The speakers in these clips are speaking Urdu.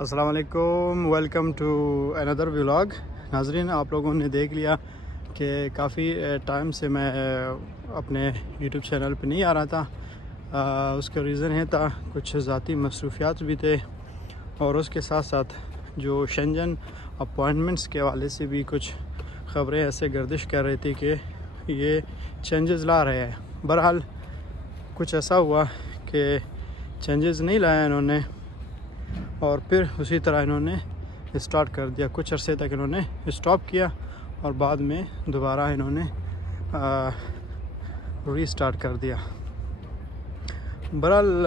السلام علیکم، ویلکم ٹو اندر ولاگ۔ ناظرین، آپ لوگوں نے دیکھ لیا کہ کافی ٹائم سے میں اپنے یوٹیوب چینل پہ نہیں آ رہا تھا۔ اس کا ریزن ہے تھا کچھ ذاتی مصروفیات بھی تھے، اور اس کے ساتھ ساتھ جو شنجن اپوائنٹمنٹس کے حوالے سے بھی کچھ خبریں ایسے گردش کر رہی تھی کہ یہ چینجز لا رہے ہیں۔ بہرحال کچھ ایسا ہوا کہ چینجز نہیں لائے انہوں نے، اور پھر اسی طرح انہوں نے اسٹارٹ کر دیا۔ کچھ عرصے تک انہوں نے اسٹاپ کیا اور بعد میں دوبارہ انہوں نے ری اسٹارٹ کر دیا۔ بہرحال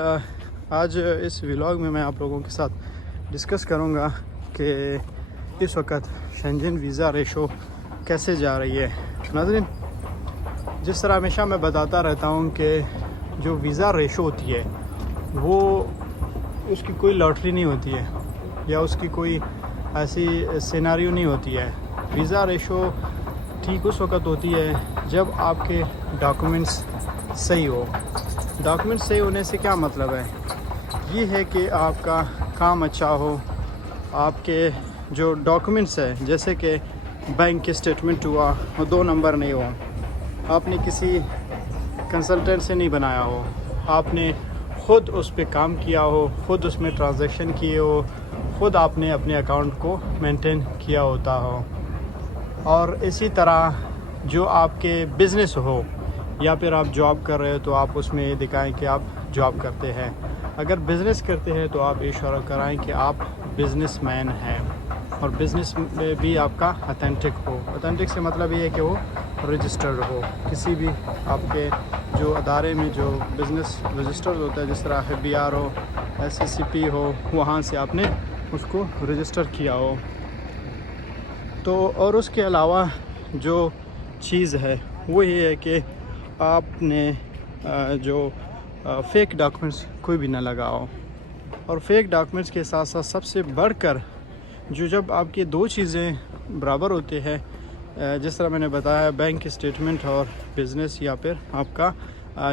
آج اس ولاگ میں آپ لوگوں کے ساتھ ڈسکس کروں گا کہ اس وقت شنجن ویزا ریشو کیسے جا رہی ہے۔ ناظرین، جس طرح ہمیشہ میں بتاتا رہتا ہوں کہ جو ویزا ریشو ہوتی ہے وہ اس کی کوئی لاٹری نہیں ہوتی ہے، یا اس کی کوئی ایسی سیناریو نہیں ہوتی ہے۔ ویزا ریشو ٹھیک اس وقت ہوتی ہے جب آپ کے ڈاکومنٹس صحیح ہو۔ ڈاکومنٹس صحیح ہونے سے کیا مطلب ہے؟ یہ ہے کہ آپ کا کام اچھا ہو، آپ کے جو ڈاکومنٹس ہے جیسے کہ بینک کے سٹیٹمنٹ ہوا وہ 2 نمبر نہیں ہو، آپ نے کسی کنسلٹنٹ سے نہیں بنایا ہو، آپ نے خود اس پہ کام کیا ہو، خود اس میں ٹرانزیکشن کیے ہو، خود آپ نے اپنے اکاؤنٹ کو مینٹین کیا ہوتا ہو۔ اور اسی طرح جو آپ کے بزنس ہو یا پھر آپ جاب کر رہے ہو تو آپ اس میں دکھائیں کہ آپ جاب کرتے ہیں۔ اگر بزنس کرتے ہیں تو آپ اشارہ کرائیں کہ آپ بزنس مین ہیں، اور بزنس میں بھی آپ کا اتھینٹک ہو۔ اتھینٹک سے مطلب یہ ہے کہ وہ رجسٹرڈ ہو، کسی بھی آپ کے جو ادارے میں جو بزنس رجسٹرڈ ہوتا ہے، جس طرح BR ہو، SCCP ہو، وہاں سے آپ نے اس کو رجسٹر کیا ہو۔ تو اور اس کے علاوہ جو چیز ہے وہ یہ ہے کہ آپ نے جو فیک ڈاکومنٹس کوئی بھی نہ لگاؤ۔ اور فیک ڈاکومنٹس کے ساتھ ساتھ سب سے بڑھ کر جب آپ کی 2 چیزیں برابر ہوتے ہیں، جس طرح میں نے بتایا بینک اسٹیٹمنٹ اور بزنس یا پھر آپ کا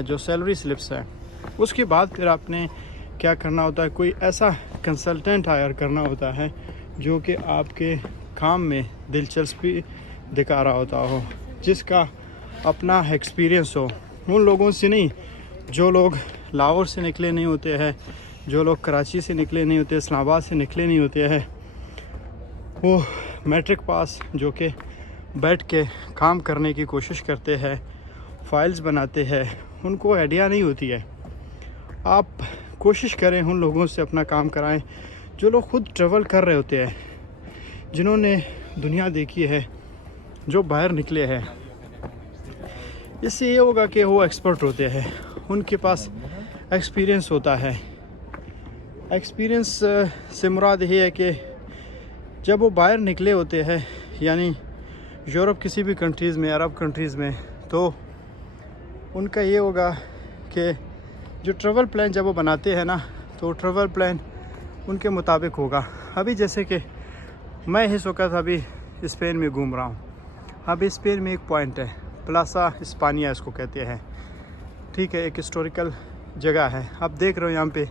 جو سیلری سلپس ہے، اس کے بعد پھر آپ نے کیا کرنا ہوتا ہے، کوئی ایسا کنسلٹنٹ ہائر کرنا ہوتا ہے جو کہ آپ کے کام میں دلچسپی دکھا رہا ہوتا ہو، جس کا اپنا ایکسپیرینس ہو۔ ان لوگوں سے نہیں جو لوگ لاہور سے نکلے نہیں ہوتے ہیں، جو لوگ کراچی سے نکلے نہیں ہوتے، اسلام آباد سے نکلے نہیں ہوتے ہیں، وہ میٹرک پاس جو کہ بیٹھ کے کام کرنے کی کوشش کرتے ہیں، فائلز بناتے ہیں، ان کو آئیڈیا نہیں ہوتی ہے۔ آپ کوشش کریں ان لوگوں سے اپنا کام کرائیں جو لوگ خود ٹریول کر رہے ہوتے ہیں، جنہوں نے دنیا دیکھی ہے، جو باہر نکلے ہیں۔ اس سے یہ ہوگا کہ وہ ایکسپرٹ ہوتے ہیں، ان کے پاس ایکسپیرینس ہوتا ہے۔ ایکسپیرینس سے مراد یہ ہے کہ جب وہ باہر نکلے ہوتے ہیں، یعنی یورپ کسی بھی کنٹریز میں، عرب کنٹریز میں، تو ان کا یہ ہوگا کہ جو ٹریول پلان جب وہ بناتے ہیں نا، تو ٹریول پلان ان کے مطابق ہوگا۔ ابھی جیسے کہ میں اس وقت ابھی اسپین میں گھوم رہا ہوں۔ ابھی اسپین میں ایک پوائنٹ ہے، پلاسا اسپانیا اس کو کہتے ہیں، ٹھیک ہے، ایک ہسٹوریکل جگہ ہے۔ آپ دیکھ رہے ہو یہاں پہ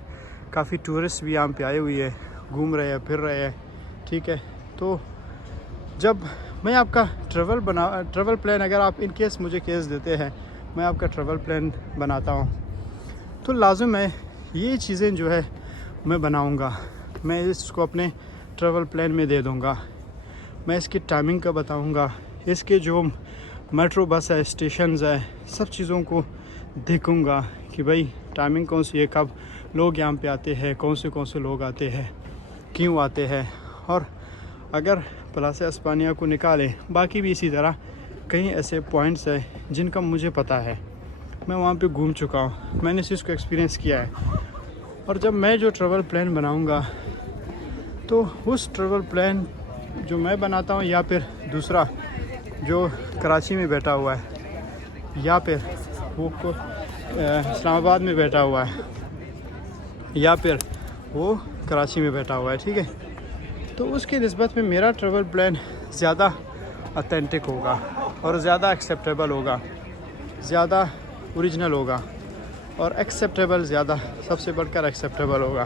کافی ٹورسٹ بھی یہاں پہ آئے ہوئے ہیں، گھوم رہے ہیں، پھر رہے ہیں، ٹھیک ہے۔ تو جب میں آپ کا ٹریول پلان، اگر آپ ان کیس مجھے کیس دیتے ہیں، میں آپ کا ٹریول پلان بناتا ہوں، تو لازم ہے یہ چیزیں جو ہے میں بناؤں گا، میں اس کو اپنے ٹریول پلان میں دے دوں گا۔ میں اس کی ٹائمنگ کا بتاؤں گا، اس کے جو میٹرو بس ہے، اسٹیشنز ہے، سب چیزوں کو دیکھوں گا کہ بھائی ٹائمنگ کون سی ہے، کب لوگ یہاں پہ آتے ہیں، کون سے لوگ آتے ہیں، کیوں آتے ہیں۔ اور اگر پلاسا اسپانیہ کو نکالیں، باقی بھی اسی طرح کئی ایسے پوائنٹس ہیں جن کا مجھے پتہ ہے، میں وہاں پہ گھوم چکا ہوں، میں نے اس چیز کو ایکسپیرینس کیا ہے۔ اور جب میں جو ٹریول پلان بناؤں گا، تو اس ٹریول پلان جو میں بناتا ہوں، یا پھر دوسرا جو کراچی میں بیٹھا ہوا ہے، یا پھر وہ اسلام آباد میں بیٹھا ہوا ہے، یا پھر وہ کراچی میں بیٹھا ہوا ہے، ٹھیک ہے، تو اس کی نسبت میں میرا ٹریول پلان زیادہ اتھینٹک ہوگا، اور زیادہ ایکسیپٹیبل ہوگا، زیادہ اوریجنل ہوگا، اور ایکسیپٹیبل زیادہ، سب سے بڑھ کر ایکسیپٹیبل ہوگا۔